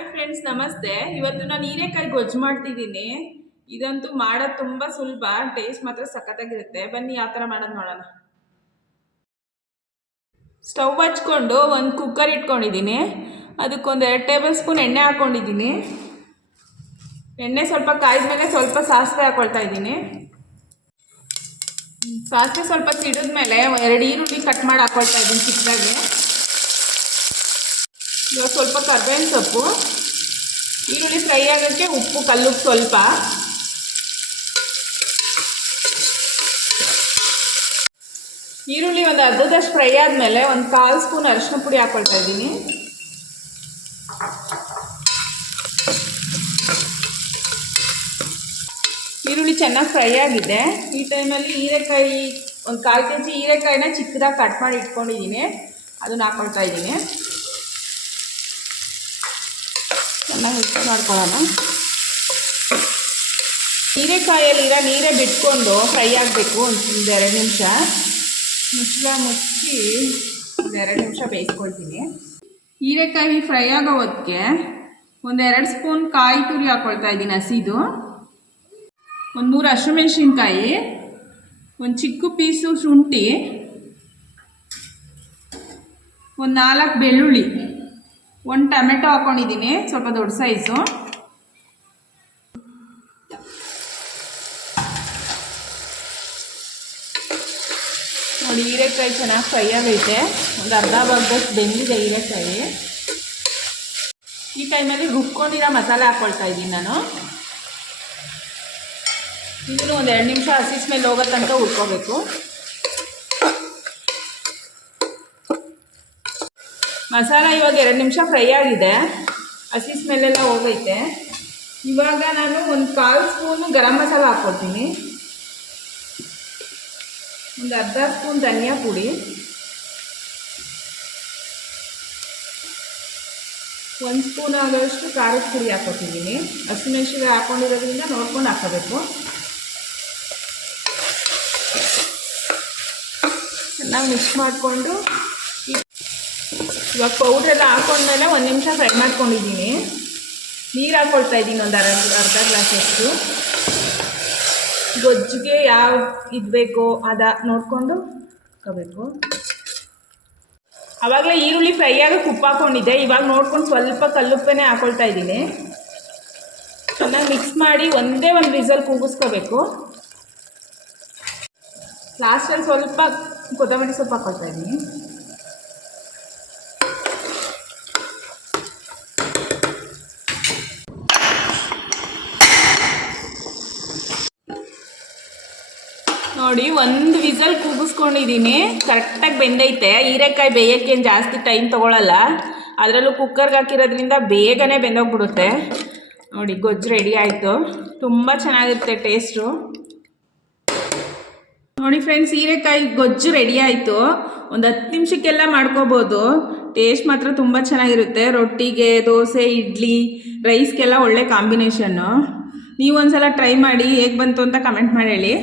Hi friends, ನಮಸ್ತೆ. ಇವತ್ತು ನಾನು ಹೀರೆಕಾಯಿ ಗೊಜ್ಜು ಮಾಡ್ತಿದ್ದೀನಿ. ಇದಂತೂ ಮಾಡೋದು ತುಂಬ ಸುಲಭ, ಟೇಸ್ಟ್ ಮಾತ್ರ ಸಖತ್ತಾಗಿರುತ್ತೆ. ಬನ್ನಿ ಯಾವ ಥರ ಮಾಡೋದು ನೋಡೋಣ. ಸ್ಟವ್ ಹಚ್ಕೊಂಡು ಒಂದು ಕುಕ್ಕರ್ ಇಟ್ಕೊಂಡಿದ್ದೀನಿ. ಅದಕ್ಕೊಂದು 2 ಟೇಬಲ್ ಸ್ಪೂನ್ ಎಣ್ಣೆ ಹಾಕ್ಕೊಂಡಿದ್ದೀನಿ. ಎಣ್ಣೆ ಸ್ವಲ್ಪ ಕಾಯ್ದ ಮೇಲೆ ಸ್ವಲ್ಪ ಸಾಸಿವೆ ಹಾಕ್ಕೊಳ್ತಾ ಇದ್ದೀನಿ. ಸಾಸಿವೆ ಸ್ವಲ್ಪ ಸಿಡಿದ ಮೇಲೆ 2 ಈರುಳ್ಳಿ ಕಟ್ ಮಾಡಿ ಹಾಕ್ಕೊಳ್ತಾ ಇದ್ದೀನಿ ಚಿಕ್ಕದಾಗಿ. ಇವಾಗ ಸ್ವಲ್ಪ ಕರ್ಬೇವಿನ ಸೊಪ್ಪು, ಈರುಳ್ಳಿ ಫ್ರೈ ಆಗೋಕ್ಕೆ ಉಪ್ಪು, ಕಲ್ಲುಪ್ಪು ಸ್ವಲ್ಪ, ಈರುಳ್ಳಿ ಒಂದು ಅರ್ಧದಷ್ಟು ಫ್ರೈ ಆದಮೇಲೆ 1/4 ಸ್ಪೂನ್ ಅರಿಶಿನ ಪುಡಿ ಹಾಕ್ಕೊಳ್ತಾ ಇದ್ದೀನಿ. ಈರುಳ್ಳಿ ಚೆನ್ನಾಗಿ ಫ್ರೈ ಆಗಿದೆ. ಈ ಟೈಮಲ್ಲಿ ಹೀರೆಕಾಯಿ, ಒಂದು 1/4 kg ಹೀರೆಕಾಯಿನ ಚಿಕ್ಕದಾಗಿ ಕಟ್ ಮಾಡಿ ಇಟ್ಕೊಂಡಿದ್ದೀನಿ, ಅದನ್ನು ಹಾಕ್ಕೊಳ್ತಾ ಇದ್ದೀನಿ. ಚೆನ್ನಾಗಿ ಮಿಕ್ಸ್ ಮಾಡ್ಕೊಳ್ಳೋಣ. ಹೀರೆಕಾಯಲ್ಲಿರೋ ನೀರೇ ಬಿಟ್ಕೊಂಡು ಫ್ರೈ ಆಗಬೇಕು. ಒಂದು 2 ನಿಮಿಷ ಮುಚ್ಚಳ ಮುಚ್ಚಿ 2 ನಿಮಿಷ ಬೇಯಿಸ್ಕೊಳ್ತೀನಿ. ಹೀರೆಕಾಯಿ ಫ್ರೈ ಆಗೋ ಹೊತ್ತಿಗೆ 2 ಸ್ಪೂನ್ ಕಾಯಿ ತುರಿ ಹಾಕ್ಕೊಳ್ತಾ ಇದ್ದೀನಿ ಹಸಿದು, 3 ಹಸಿಮೆಣಸಿನ್ಕಾಯಿ, ಒಂದು ಚಿಕ್ಕ ಪೀಸು ಶುಂಠಿ, 4 ಬೆಳ್ಳುಳ್ಳಿ, 1 ಟೊಮೆಟೊ ಹಾಕ್ಕೊಂಡಿದ್ದೀನಿ, ಸ್ವಲ್ಪ ದೊಡ್ಡ ಸೈಜು. ನೋಡಿ, ಹೀರೆಕಾಯಿ ಚೆನ್ನಾಗಿ ಫ್ರೈ ಆಗೈತೆ. ಒಂದು ಅರ್ಧ ಭಾಗದಷ್ಟು ಬೆಂದಿದೆ ಹೀರೆಕಾಯಿ. ಈ ಟೈಮಲ್ಲಿ ರುಬ್ಕೊಂಡಿರೋ ಮಸಾಲೆ ಹಾಕ್ಕೊಳ್ತಾ ಇದ್ದೀನಿ ನಾನು. ಇದನ್ನು ಒಂದು 2 ನಿಮಿಷ ಹಸಿ ಸ್ಮೆಲ್ ಹೋಗೋ ತನಕ ಹುರ್ಕೋಬೇಕು. ಮಸಾಲ ಇವಾಗ 2 ನಿಮಿಷ ಫ್ರೈ ಆಗಿದೆ, ಹಸಿ ಸ್ಮೆಲ್ಲೆಲ್ಲ ಹೋಗೈತೆ. ಇವಾಗ ನಾನು 1/4 ಸ್ಪೂನು ಗರಂ ಮಸಾಲ ಹಾಕ್ಕೊಡ್ತೀನಿ, ಒಂದು ಅರ್ಧ ಸ್ಪೂನ್ ಧನಿಯಾ ಪುಡಿ, 1 ಸ್ಪೂನ್ ಆಗೋಷ್ಟು ಖಾರದ ಪುಡಿ ಹಾಕ್ಕೊತಿದ್ದೀನಿ. ಹಸಿಮೆಣಸಿನ್ಕಾಯಿ ಹಾಕ್ಕೊಂಡಿರೋದ್ರಿಂದ ನೋಡ್ಕೊಂಡು ಹಾಕೋಬೇಕು. ಚೆನ್ನಾಗಿ ಮಿಕ್ಸ್ ಮಾಡಿಕೊಂಡು ಇವಾಗ ಪೌಡ್ರೆಲ್ಲ ಹಾಕ್ಕೊಂಡ್ಮೇಲೆ 1 ನಿಮಿಷ ಫ್ರೈ ಮಾಡ್ಕೊಂಡಿದ್ದೀನಿ. ನೀರು ಹಾಕ್ಕೊಳ್ತಾ ಇದ್ದೀನಿ, ಒಂದು ಅರ್ಧ ಗ್ಲಾಸಷ್ಟು. ಗೊಜ್ಜಿಗೆ ಯಾವ ಇದು ಬೇಕೋ ನೋಡಿಕೊಂಡು ಹಾಕೋಬೇಕು. ಆವಾಗಲೇ ಈರುಳ್ಳಿ ಫ್ರೈ ಆಗೋಕ್ಕೆ ಉಪ್ಪು ಹಾಕ್ಕೊಂಡಿದ್ದೆ, ಇವಾಗ ನೋಡ್ಕೊಂಡು ಸ್ವಲ್ಪ ಕಲ್ಲುಪ್ಪನೇ ಹಾಕ್ಕೊಳ್ತಾ ಇದ್ದೀನಿ. ಚೆನ್ನಾಗಿ ಮಿಕ್ಸ್ ಮಾಡಿ ಒಂದೇ ಒಂದು ವಿಸಲ್ ಕೂಗಿಸ್ಕೋಬೇಕು. ಲಾಸ್ಟಲ್ಲಿ ಸ್ವಲ್ಪ ಕೊತ್ತಂಬರಿ ಸೊಪ್ಪು ಹಾಕ್ಕೊಳ್ತಾ ಇದ್ದೀನಿ. ನೋಡಿ, 1 ವಿಸಲ್ ಕೂಗಿಸ್ಕೊಂಡಿದ್ದೀನಿ, ಕರೆಕ್ಟಾಗಿ ಬೆಂದೈತೆ. ಹೀರೆಕಾಯಿ ಬೇಯೋಕ್ಕೆ ಏನು ಜಾಸ್ತಿ ಟೈಮ್ ತೊಗೊಳ್ಳಲ್ಲ, ಅದರಲ್ಲೂ ಕುಕ್ಕರ್ಗೆ ಹಾಕಿರೋದ್ರಿಂದ ಬೇಗನೆ ಬೆಂದೋಗ್ಬಿಡುತ್ತೆ. ನೋಡಿ, ಗೊಜ್ಜು ರೆಡಿ ಆಯಿತು. ತುಂಬ ಚೆನ್ನಾಗಿರುತ್ತೆ ಟೇಸ್ಟು. ನೋಡಿ ಫ್ರೆಂಡ್ಸ್, ಹೀರೆಕಾಯಿ ಗೊಜ್ಜು ರೆಡಿ ಆಯಿತು. ಒಂದು 10 ನಿಮಿಷಕ್ಕೆಲ್ಲ ಮಾಡ್ಕೋಬೋದು. ಟೇಸ್ಟ್ ಮಾತ್ರ ತುಂಬ ಚೆನ್ನಾಗಿರುತ್ತೆ. ರೊಟ್ಟಿಗೆ, ದೋಸೆ, ಇಡ್ಲಿ, ರೈಸ್ಗೆಲ್ಲ ಒಳ್ಳೆ ಕಾಂಬಿನೇಷನ್ನು. ನೀವು ಒಂದ್ಸಲ ಟ್ರೈ ಮಾಡಿ, ಹೇಗೆ ಬಂತು ಅಂತ ಕಮೆಂಟ್ ಮಾಡಿ ಹೇಳಿ.